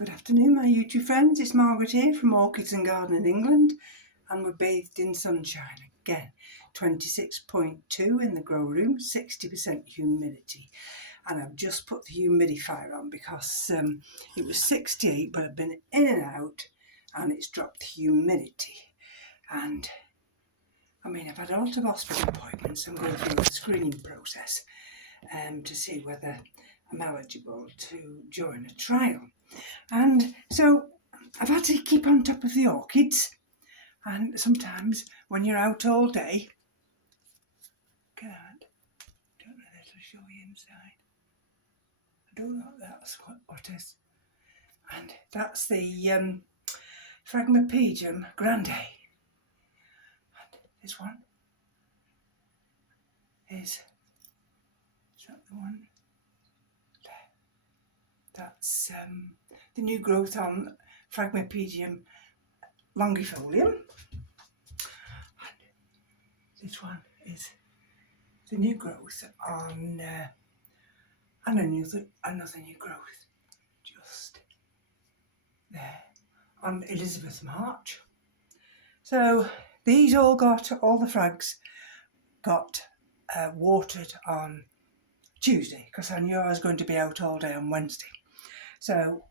Good afternoon, my YouTube friends. It's Margaret here from Orchids and Garden in England, and we're bathed in sunshine again. 26.2 in the grow room, 60% humidity, and I've just put the humidifier on because it was 68, but I've been in and out, and it's dropped the humidity. And I mean, I've had a lot of hospital appointments. I'm going through the screening process to see whether I'm eligible to join a trial. And so I've had to keep on top of the orchids, and sometimes when you're out all day, don't know if it'll show you inside. I don't know if that's what it is. And that's the Phragmipedium grande. And this one is that the one? There. That's the new growth on Phragmipedium longifolium. And this one is the new growth on another new growth just there on Elizabeth March. So these all the frags got watered on Tuesday because I knew I was going to be out all day on Wednesday. So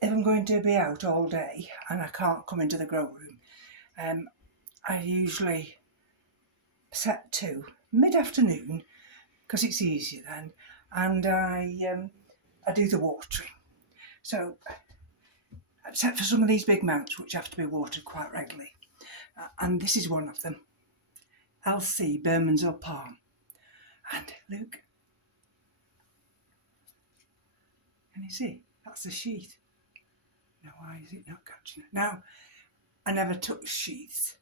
if I'm going to be out all day and I can't come into the grow room, I usually set to mid-afternoon because it's easier then, and I do the watering. So except for some of these big mounts which have to be watered quite regularly, and this is one of them, LC Berman's or Palm. And look, can you see? That's the sheath. Now why is it not catching it? Now, I never touch sheaths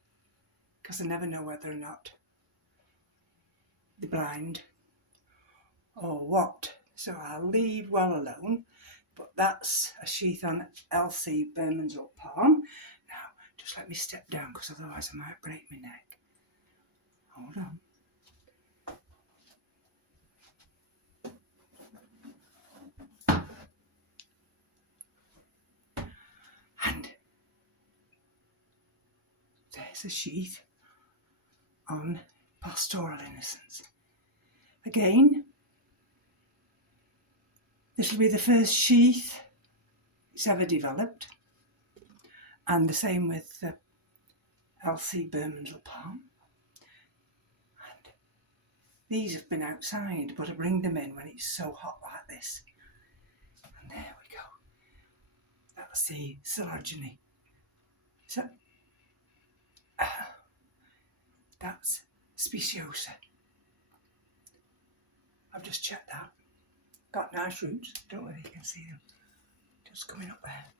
because I never know whether or not they're blind or what. So I'll leave well alone. But that's a sheath on LC Berman's or Palm. Now, just let me step down because otherwise I might break my neck. Hold on. And there's a sheath on Pastoral Innocence. Again, this will be the first sheath it's ever developed, and the same with LC Berman's or Palm. And these have been outside, but I bring them in when it's so hot like this. And there we go. That's the Silagene. So that's Speciosa. I've just checked that. Got nice roots. Don't know if you can see them. Just coming up there.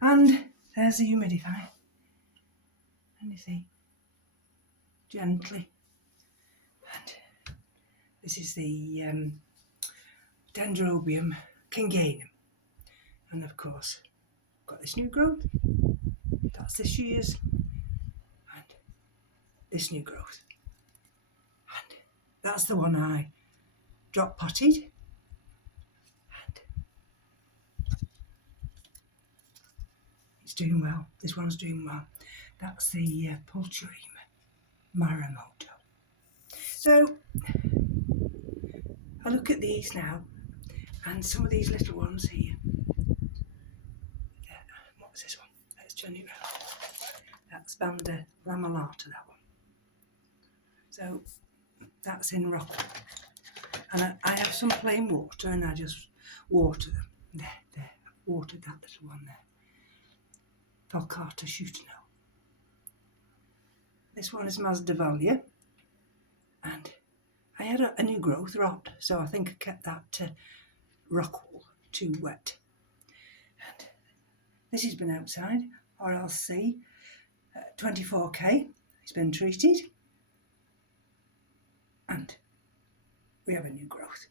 And there's the humidifier. And you see, gently. And this is the Dendrobium kinganum. And of course, got this new growth. That's this year's. And this new growth. And that's the one I drop potted. And it's doing well. This one's doing well. That's the Pulcherima Maramoto. So I look at these now, and some of these little ones here. What's this one? Let's turn it round. That's Vanda lamellata, that one. So that's in rock. And I have some plain water, and I just water them. There, I've watered that little one there. Falcata Shootinol. This one is Masdevallia, and I had a new growth rot, so I think I kept that rockwool too wet. And this has been outside, RLC 24K. It's been treated, and we have a new growth.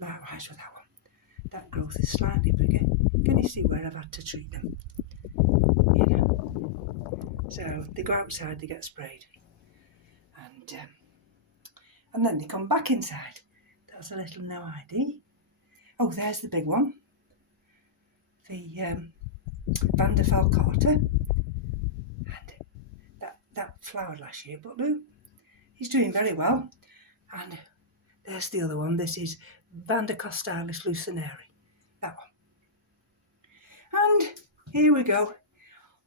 Likewise with that one. That growth is slightly bigger. Can you see where I've had to treat them? You know. So they go outside, they get sprayed, and then they come back inside. That's a little no ID. Oh, there's the big one. The Van der Falcata. And that flowered last year, but look, he's doing very well. And there's the other one. This is Van der Costalis Lucinari. That one. And here we go.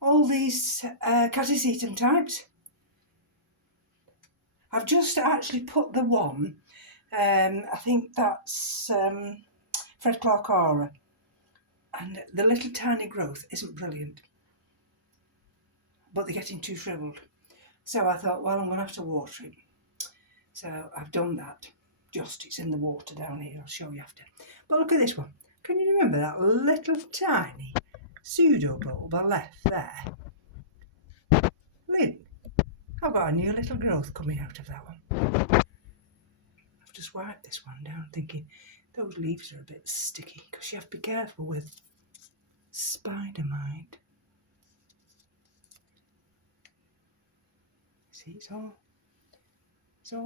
All these Catasetum types. I've just actually put the one, I think that's Fred Clark Aura. And the little tiny growth isn't brilliant, but they're getting too shriveled. So I thought, well, I'm going to have to water it. So I've done that. Just, it's in the water down here. I'll show you after. But look at this one. Can you remember that little tiny pseudo bulb I left there? Look, I've got a new little growth coming out of that one. I've just wiped this one down thinking those leaves are a bit sticky because you have to be careful with spider mite. See, it's all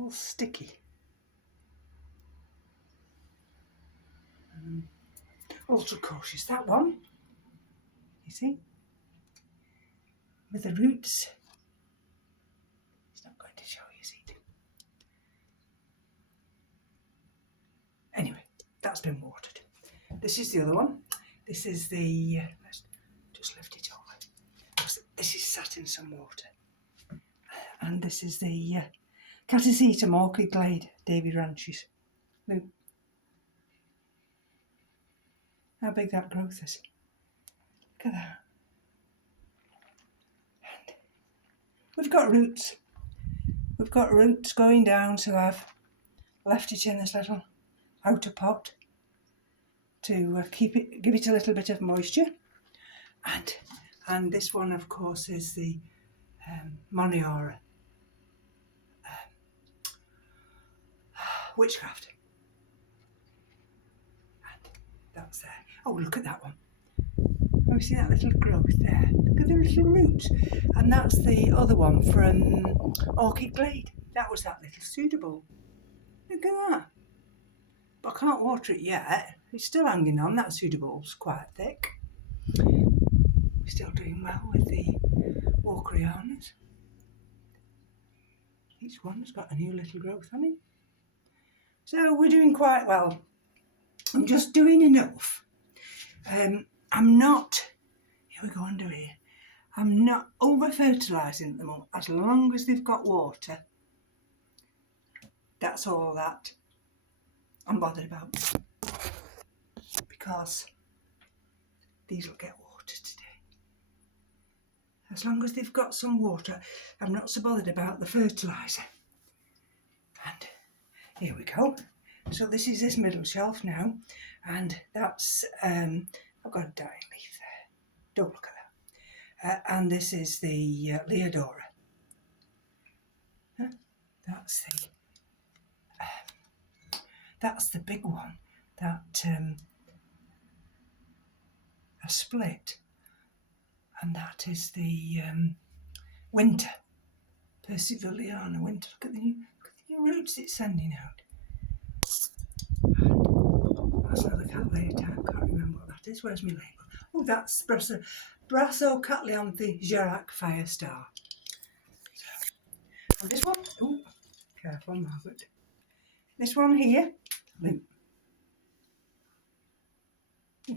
sticky. Ultra cautious, that one. You see? With the roots. It's not going to show you, see it? Anyway, that's been watered. This is the other one. This is the, let's just lift it over. This is sat in some water. And this is the Catasetum Orchid Glade, Davy Ranches. Look how big that growth is. Look at that. And we've got roots. We've got roots going down, so I've left it in this little outer pot to keep it, give it a little bit of moisture. And this one, of course, is the Moniora Witchcraft. And that's there. Oh, look at that one. Oh, you see that little growth there? Look at the little roots. And that's the other one from Orchid Glade. That was that little pseudobulb. Look at that. But I can't water it yet. It's still hanging on. That pseudobulb's quite thick. We're still doing well with the Walkerianas. Each one's got a new little growth on it. So we're doing quite well. I'm just doing enough. I'm not, here we go under here, I'm not over fertilising them all. As long as they've got water, that's all that I'm bothered about. Because these will get water today. As long as they've got some water, I'm not so bothered about the fertiliser. And here we go. So this is this middle shelf now, and that's, I've got a dying leaf there. Don't look at that. And this is the Leodora. That's the big one that a split, and that is the Winter, Persivaliana Winter. Look at the new roots it's sending out. And that's another Cattleya type. Can't remember what that is. Where's my label? Oh, that's Brassocatleanthe Gerac Firestar. And this one, oh, careful, Margaret. This one here, look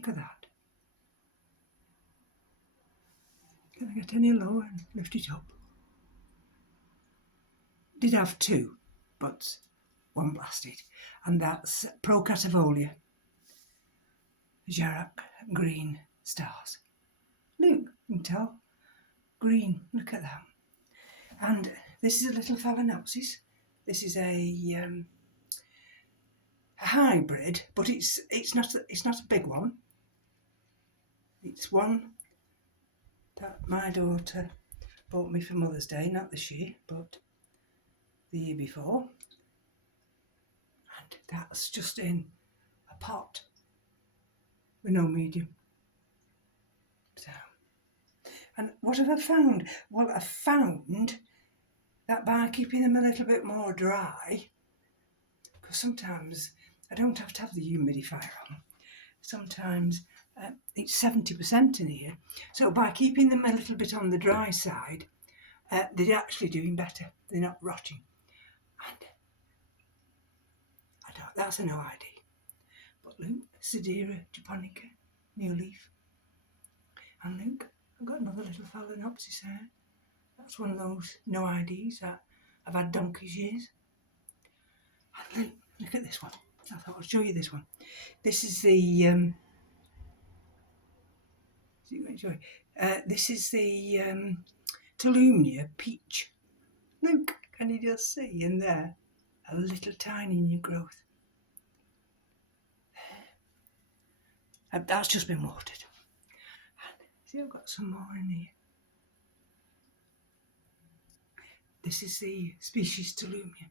at that. Can I get any lower and lift it up? Did have two, but one blasted. And that's Procatavolia Gerac Green Stars. Look, you can tell. Green, look at that. And this is a little Phalaenopsis. This is a hybrid, but it's not a big one. It's one that my daughter bought me for Mother's Day, not this year, but the year before. And that's just in a pot with no medium. So, and what have I found? Well, I've found that by keeping them a little bit more dry, because sometimes I don't have to have the humidifier on, sometimes it's 70% in here. So by keeping them a little bit on the dry side, they're actually doing better. They're not rotting. And that's an OID. But look, Sedera japonica, new leaf. And look, I've got another little Phalaenopsis here. That's one of those no IDs that I've had donkey's years. And look at this one. I thought I'd show you this one. This is the this is the Tolumnia peach. Look, can you just see in there a little tiny new growth? That's just been watered. And see, I've got some more in here. This is the species Tolumnia.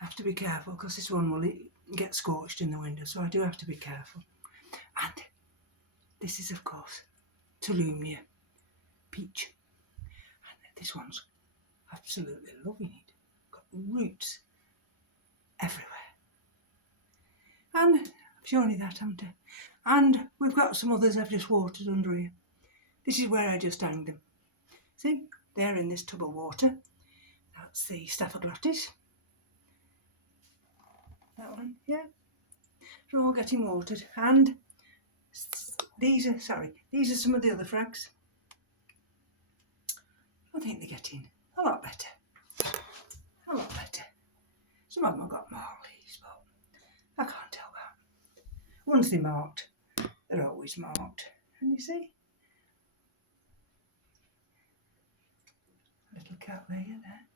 I have to be careful because this one will get scorched in the window, so I do have to be careful. And this is, of course, Tolumnia peach. And this one's absolutely loving it. Got roots everywhere. And I've shown you that, haven't I? And we've got some others I've just watered under here. This is where I just hanged them. See, they're in this tub of water. That's the Staphyloglottis. That one, yeah. They're all getting watered. And these are some of the other frags. I think they're getting a lot better. A lot better. Some of them have got more leaves, but I can't tell that. Once they're marked, they're always marked. And you see? Little cattleya there.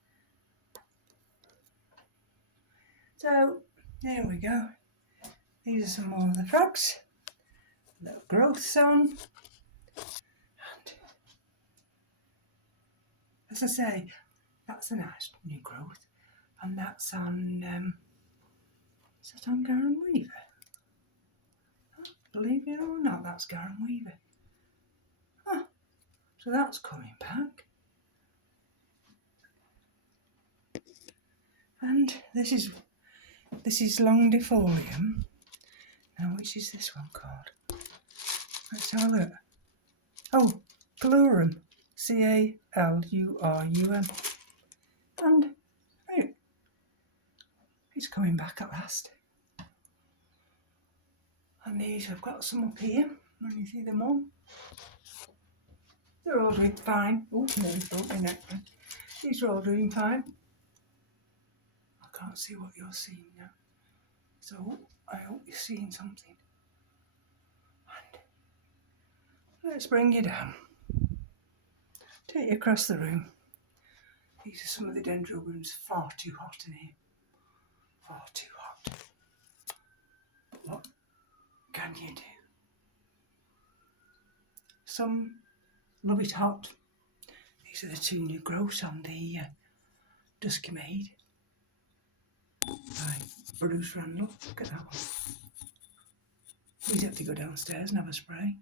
So, there we go. These are some more of the frogs. Little growths on. And as I say, that's a nice new growth. And that's on, is that on Garum Weaver? Believe it or not, that's Garum Weaver. Ah, so that's coming back. And this is longifolium. Now, which is this one called? Let's have a look. Oh, Calurum. Calurum. And oh, it's coming back at last. And these, I've got some up here. Can you see them all? They're all doing fine. Oh, nearly broke my neck. These are all doing fine. I can't see what you're seeing now. So I hope you're seeing something. And let's bring you down. Take you across the room. These are some of the dendrobiums. Far too hot in here. Far too hot. But what can you do? Some love it hot. These are the two new growths on the Dusky Maid by Bruce Randall. Look at that one. These have to go downstairs and have a spray.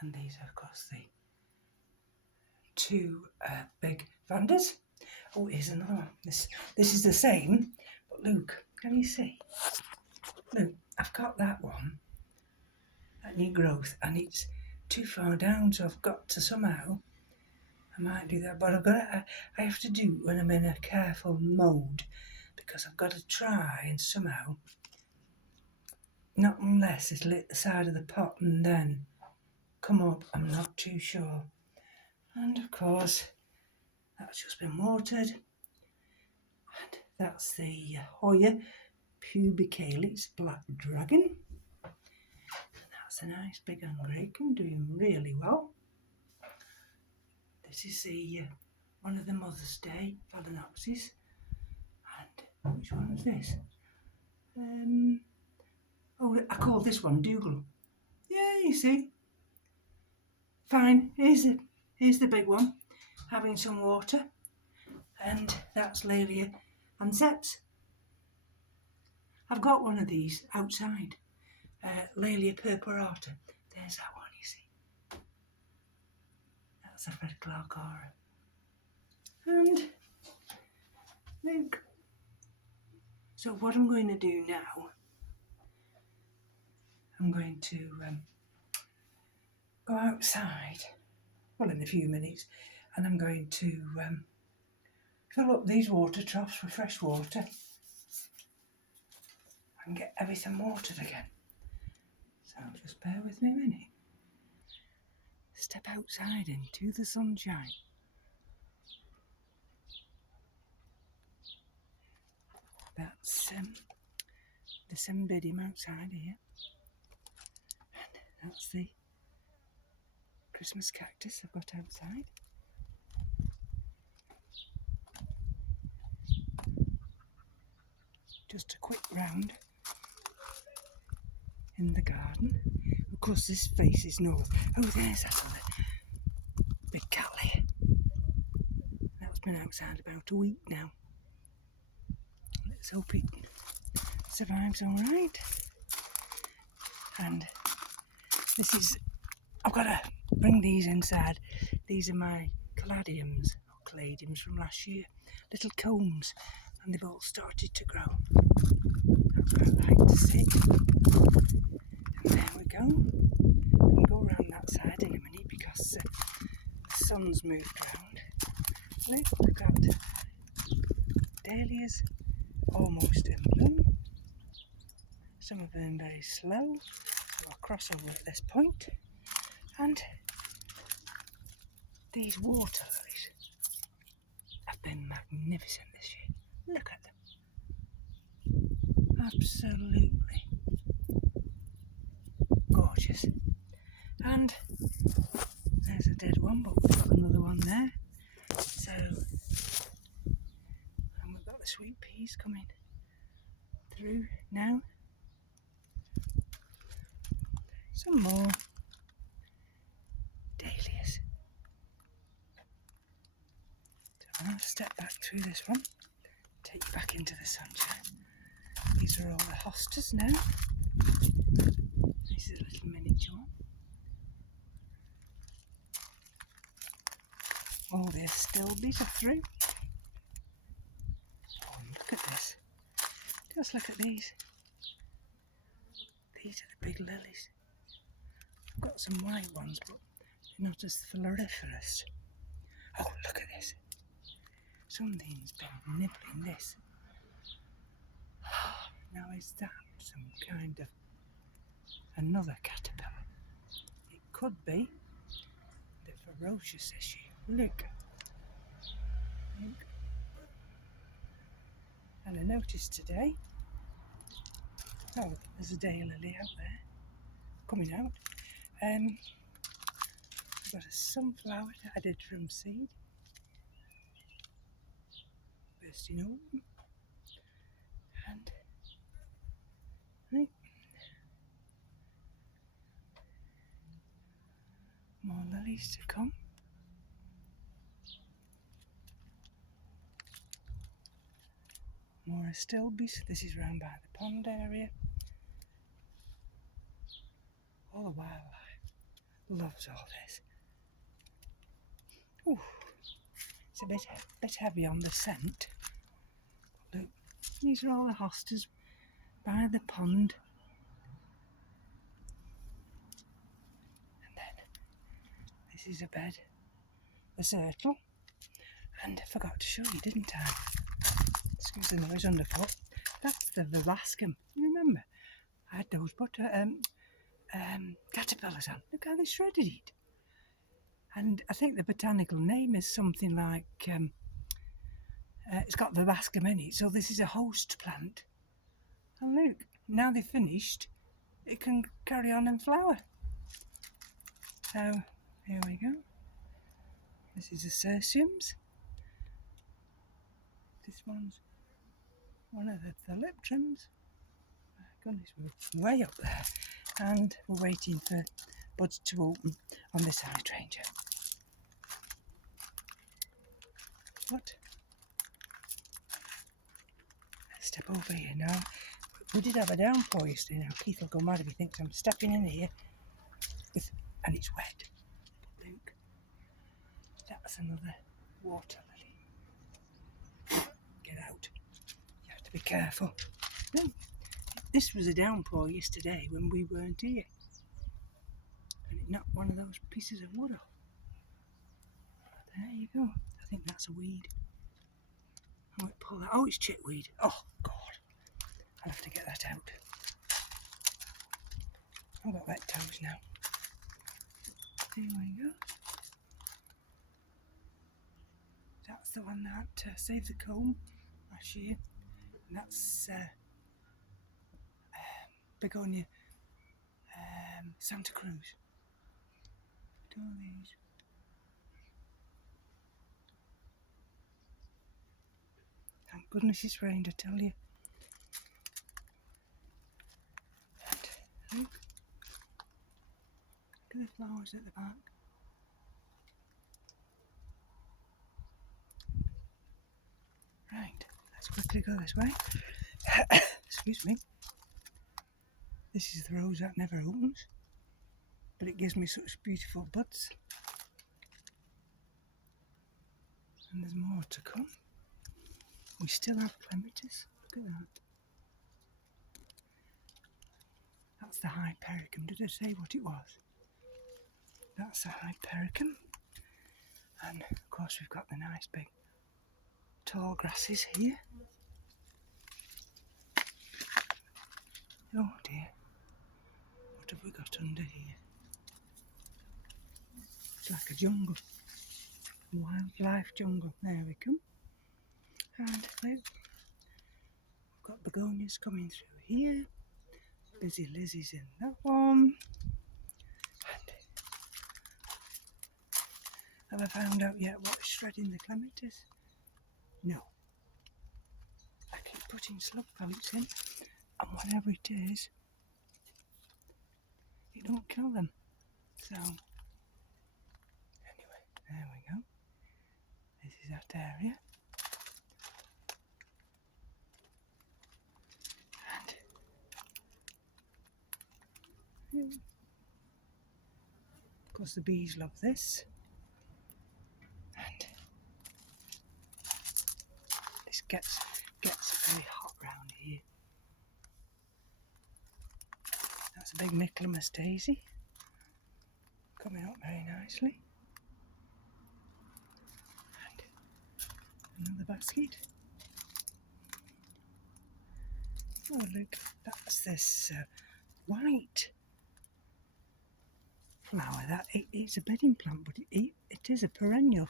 And these are, of course, the two big Vandas. Oh, here's another one. This is the same, but look, can you see? Look, I've got that one, that new growth, and it's too far down, so I've got to somehow, I might do that, but I have to do it when I'm in a careful mode, because I've got to try and somehow, not unless it'll hit the side of the pot and then come up, I'm not too sure. And of course, that's just been watered. And that's the Hoya pubicalis black dragon. And that's a nice big Angraecum doing really well. This is the one of the Mother's Day Phalaenopsis. And which one is this? Oh, I call this one Dougal. Yeah, you see. Fine, here's the big one, having some water, and that's Laelia anceps. I've got one of these outside, Laelia purpurata. There's that one, you see. That's a Fred Clark aura. And look, So what I'm going to do now, I'm going to go outside, well, in a few minutes, and I'm going to fill up these water troughs with fresh water and get everything watered again. So just bear with me a minute. Step outside into the sunshine. That's the cymbidium outside here. And that's the Christmas cactus I've got outside. Just a quick round in the garden. Of course this faces north. Oh, there's that other big cattleya. That's been outside about a week now. Let's hope it survives all right. And this is, I've got to bring these inside. These are my caladiums, or caladiums from last year. Little cones, and they've all started to grow. I quite like to sit. And there we go. We can go around that side in a minute because the sun's moved round. Look, we've got dahlias almost in bloom. Some of them very slow, so I'll cross over at this point. And these water lilies have been magnificent this year. Look at them. Absolutely gorgeous. And there's a dead one, but we've got another one there. So, and we've got the sweet peas coming through now. Some more dahlias. So I'll have to step back through this one, take you back into the sunshine. These are all the hostas now. This is a little miniature one. All the astilbes are through. Oh, look at this. Just look at these. These are the big lilies. I've got some white ones, but they're not as floriferous. Oh, look at this. Something's been nibbling this. Now is that some kind of another caterpillar? It could be. They're ferocious this year. Look. Look. And I noticed today, oh, there's a daylily out there, coming out. I've got a sunflower that I did from seed, bursting open, and right, more lilies to come. More astilbes. This is round by the pond area. All the wildlife loves all this. Ooh, it's a bit heavy on the scent. But look, these are all the hostas by the pond. And then this is a bed, the Syrtle. And I forgot to show you, didn't I? Excuse the noise underfoot. That's the Vivascum. Remember, I had those caterpillars on. Look how they shredded it. And I think the botanical name is something like, it's got Vivascum in it, so this is a host plant. And look, now they're finished, it can carry on and flower. So, here we go. This is the Cirsiums. This one's one of the Thalyptrums. My goodness, we're way up there. And we're waiting for buds to open on this hydrangea. What? Let's step over here now. We did have a downpour yesterday. Now Keith will go mad if he thinks I'm stepping in here and it's wet. But look, that's another water lily. Get out. You have to be careful. This was a downpour yesterday when we weren't here, and it knocked one of those pieces of wood off. There you go. I think that's a weed. I might pull that. Oh, it's chickweed. Oh God, I'll have to get that out. I've got wet toes now. There we go. That's the one that saved the comb last year. And that's begonia Santa Cruz. Look at all these. Thank goodness it's rained, I tell you. And look at the flowers at the back. Right, let's quickly go this way. Excuse me. This is the rose that never opens, but it gives me such beautiful buds. And there's more to come. We still have clematis. Look at that. That's the Hypericum. Did I say what it was? That's the Hypericum. And of course we've got the nice big tall grasses here. Oh dear. What have we got under here? It's like a jungle. Wildlife jungle. There we come. And look, we've got begonias coming through here. Busy Lizzie's in that one. And have I found out yet what's shredding the clematis? No. I keep putting slug pellets in, and whatever it is, it don't kill them. So, anyway, there we go. This is that area. And of course the bees love this. And this gets very hot round here. That's a big Michaelmas daisy. Coming up very nicely. And another basket. Oh look, that's this white flower. That it's a bedding plant, but it is a perennial.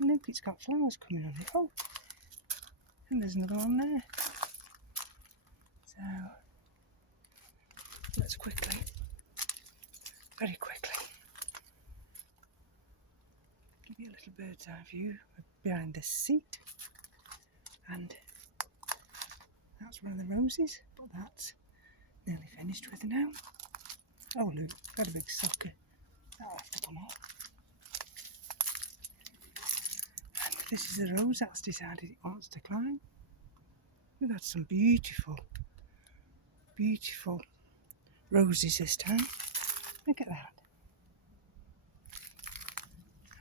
And look, it's got flowers coming on it. Oh, and there's another one there. So let's quickly, very quickly, give you a little bird's eye view behind this seat. And that's one of the roses, but that's nearly finished with now. Oh look, got a big sucker. That'll have to come off. And this is the rose that's decided it wants to climb. We've had some beautiful, beautiful roses this time. Look at that.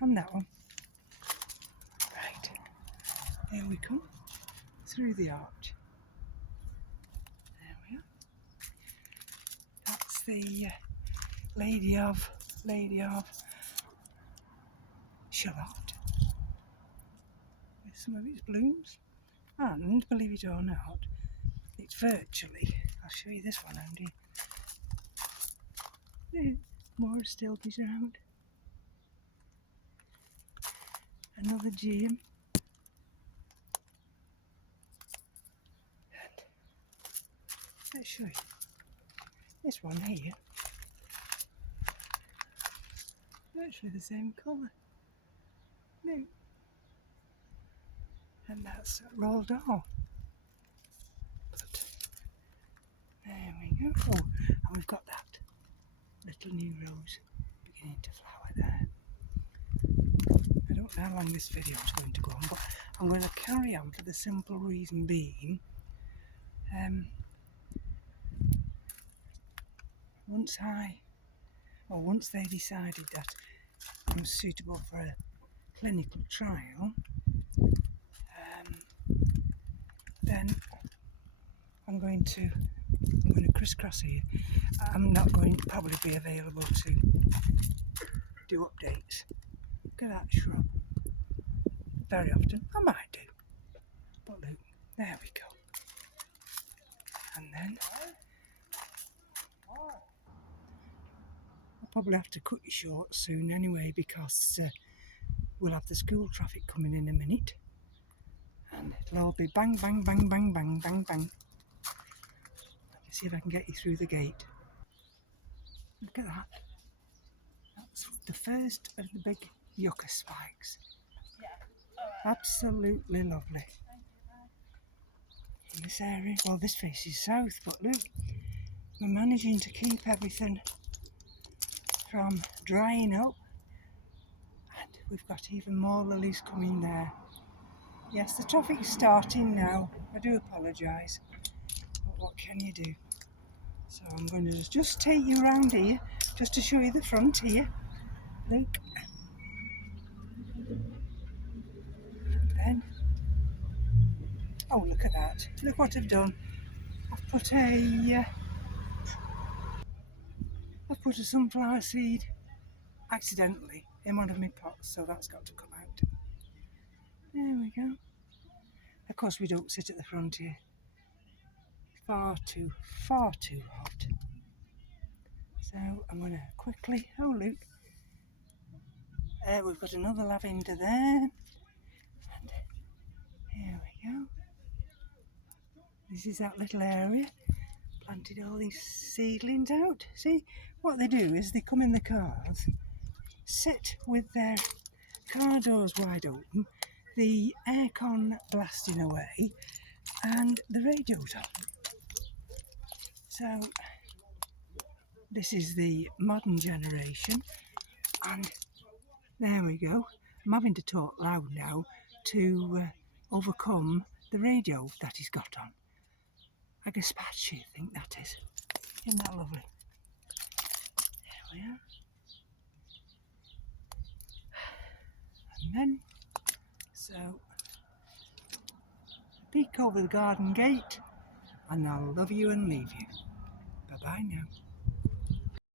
And that one. Right, here we come, through the arch. There we are. That's the Lady of Shalott, with some of its blooms. And believe it or not, it's virtually, I'll show you this one Andy. More stilbies around. Another gem. And let's show you this one here. Actually the same colour. No. And that's rolled off. But there we go. Oh, and we've got that little new rose beginning to flower there. I don't know how long this video is going to go on, but I'm going to carry on for the simple reason being, once they decided that I'm suitable for a clinical trial, then I'm going to crisscross here. I'm not going to probably be available to do updates. Look at that shrub. Very often I might do. But look, there we go. And then I'll probably have to cut it short soon anyway, because we'll have the school traffic coming in a minute. And it'll all be bang, bang, bang, bang, bang, bang, bang. Let me see if I can get you through the gate. Look at that. That's the first of the big yucca spikes. Absolutely lovely. In this area, well, this faces south, but look, we're managing to keep everything from drying up. And we've got even more lilies coming there. Yes, the traffic's starting now. I do apologise, but what can you do? So I'm going to just take you around here, just to show you the front here. Look. And then, oh, look at that. Look what I've done. I've put a sunflower seed accidentally in one of my pots, so that's got to come out. There we go. Of course, we don't sit at the front here. Far too hot. So I'm going to quickly, oh look, we've got another lavender there. And here we go. This is that little area. Planted all these seedlings out. See, what they do is they come in the cars, sit with their car doors wide open, the aircon blasting away, and the radio's on. So this is the modern generation, and there we go. I'm having to talk loud now to overcome the radio that he's got on. A gazpacho, I think that is. Isn't that lovely? There we are. And then, so, peek over the garden gate, and I'll love you and leave you. Bye-bye now.